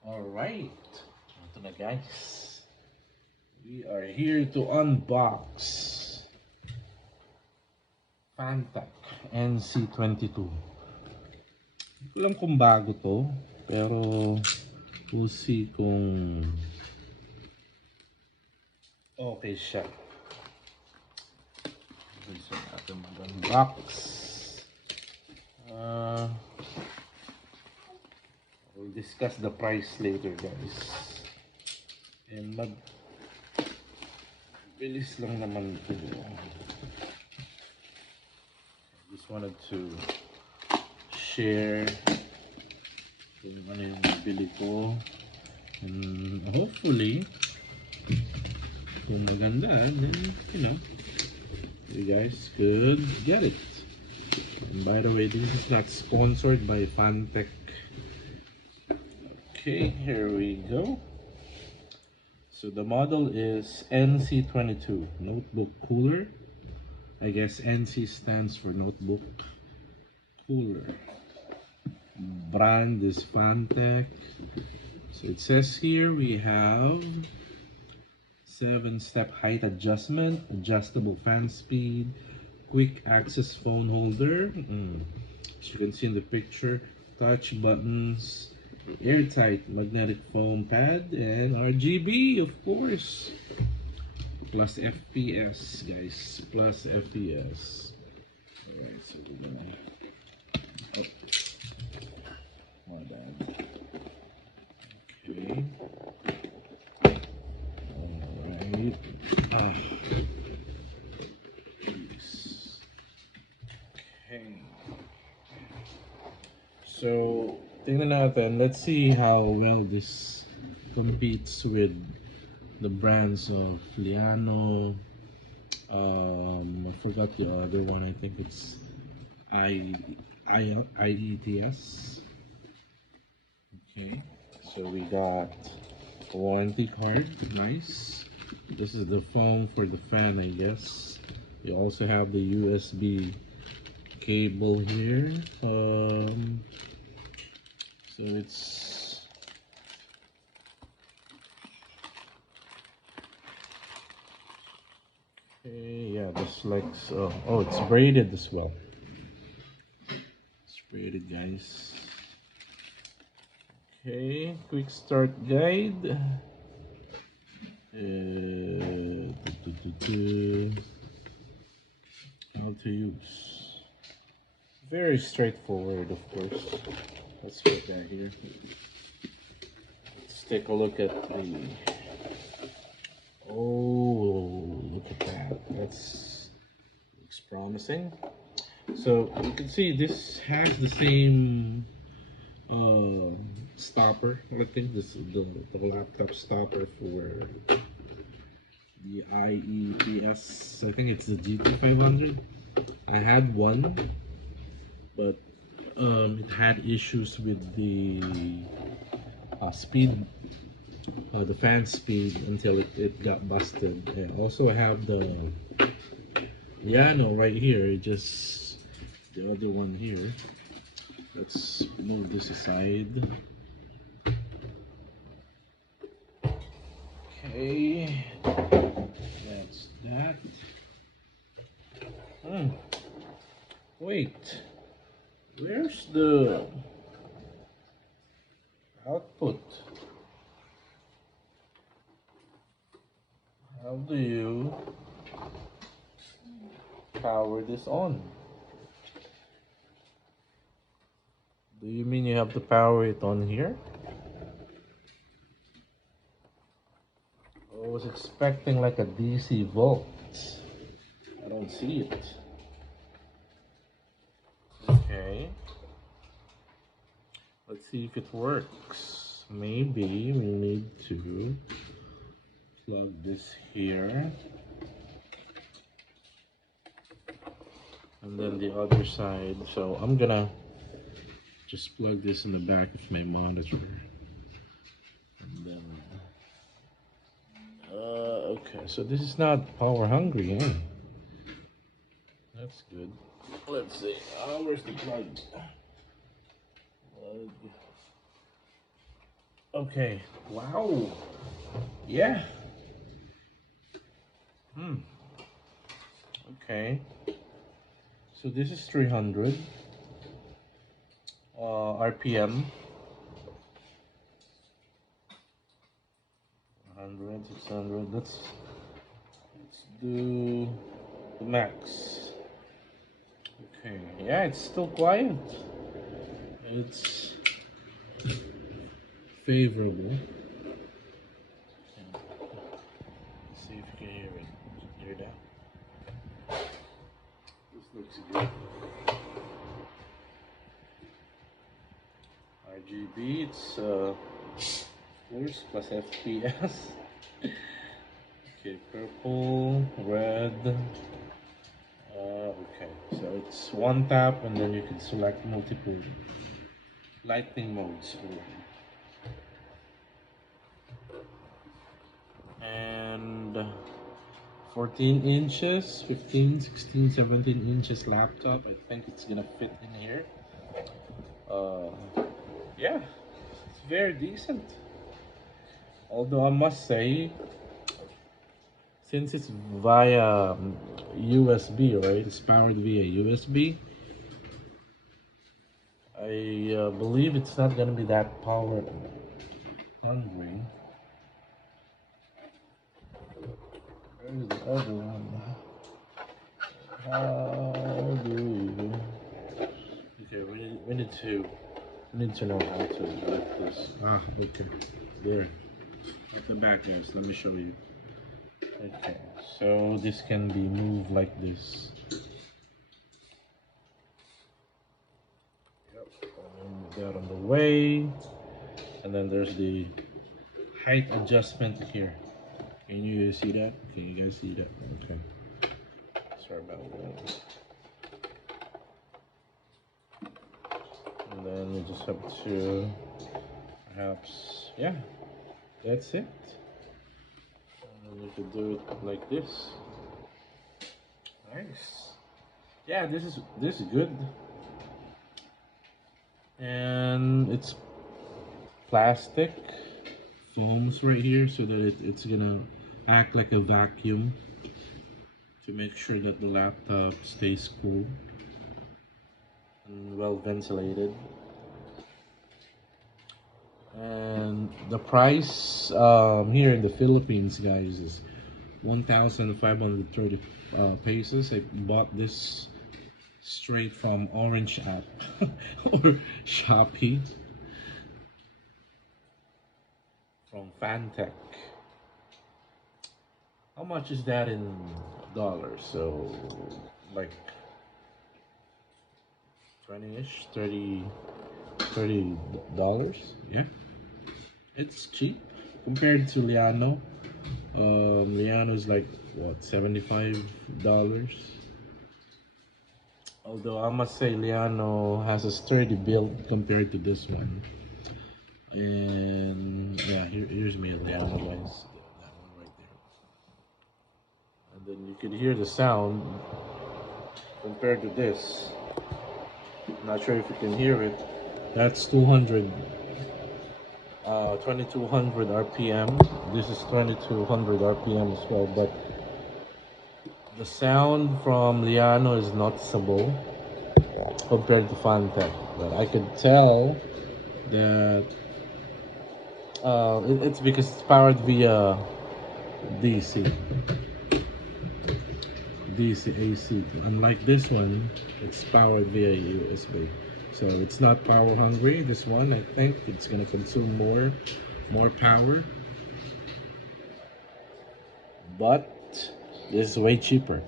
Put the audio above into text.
Alright, ito na guys. We are here to unbox Fantech Nc22. Hindi ko alam kung bago to, pero we'll see kung okay siya. Gusto natin mag-unbox. We'll discuss the price later guys. And bilis lang naman ito. Just wanted to share kung ano yung nabili ko. And hopefully, kung maganda, then, you guys could get it. And by the way, this is not sponsored by Fantech. Okay, here we go. So the model is Nc22, notebook cooler. I guess NC stands for notebook cooler. Brand is Fantech. So it says here we have 7-step height adjustment, adjustable fan speed, quick access phone holder. As you can see in the picture, touch buttons, airtight magnetic foam pad, and RGB, of course. Plus FPS, guys. Plus FPS. Alright, so we're gonna. Oh, my bad. Okay. Alright. Jeez. Okay. So, tingnan natin. Let's see how well this competes with the brands of Liano. I forgot the other one. I think it's IETS. Okay, so we got a warranty card. Nice. This is the foam for the fan, I guess. You also have the USB cable here. So it's okay, yeah, this like oh, it's braided as well. It's braided, guys. Okay, quick start guide. How to use. Very straightforward, of course. Let's put that here. Let's take a look at the. Oh, look at that. Looks promising. So you can see this has the same stopper. I think this is the laptop stopper for the IEPS. I think it's the GT500. I had one, but it had issues with the speed, the fan speed, until it got busted. And also I have the piano right here, just the other one here. Let's move this aside. Okay, that's that. Wait, where's the output? How do you power this on? Do you mean you have to power it on here? I was expecting like a DC volt. I don't see it. Okay. Let's see if it works. Maybe we need to plug this here. And then the other side. So I'm gonna just plug this in the back of my monitor. And then okay, so this is not power hungry, eh? That's good. Let's see. Where's the plug? Okay. Wow. Yeah. Okay. So this is 300 RPM. 100, 600. Let's do the max. Okay. Yeah, it's still quiet. It's favorable. Let's see if you can hear it. Hear that? This looks good. RGB, it's course plus FPS. Okay, purple, red. Okay, so it's one tap and then you can select multiple lighting modes. And 14 inches, 15, 16, 17 inches laptop. I think it's gonna fit in here. Yeah, it's very decent. Although I must say, since it's via USB, right? It's powered via USB. I believe it's not gonna be that power hungry. Where's the other one? How do we? Okay, we need to know how to lift this. Ah, okay. There. At the back, guys. Let me show you. Okay, so this can be moved like this. Yep. Move that on the way, and then there's the height adjustment here. Can you see that? Can you guys see that? Okay. Sorry about that. And then you just have to perhaps, yeah, that's it. And you could do it like this. Nice. Yeah, this is good. And it's plastic foams right here so that it's gonna act like a vacuum to make sure that the laptop stays cool and well ventilated. And the price here in the Philippines, guys, is 1,530 pesos. I bought this straight from Orange app or Shopee from Fantech. How much is that in dollars? So like 20-ish, 30 dollars. Yeah, it's cheap compared to Liano. Liano is like what, $75. Although I must say Liano has a sturdy build compared to this one. And yeah, here's me at Liano, guys. That one right there. And then you can hear the sound compared to this. Not sure if you can hear it. That's 2200 RPM. This is 2200 RPM as well, but the sound from Liano is noticeable compared to Fantech. But I could tell that it's because it's powered via DC AC. Unlike this one, it's powered via USB. So it's not power hungry. This one, I think it's gonna consume more power, but this is way cheaper.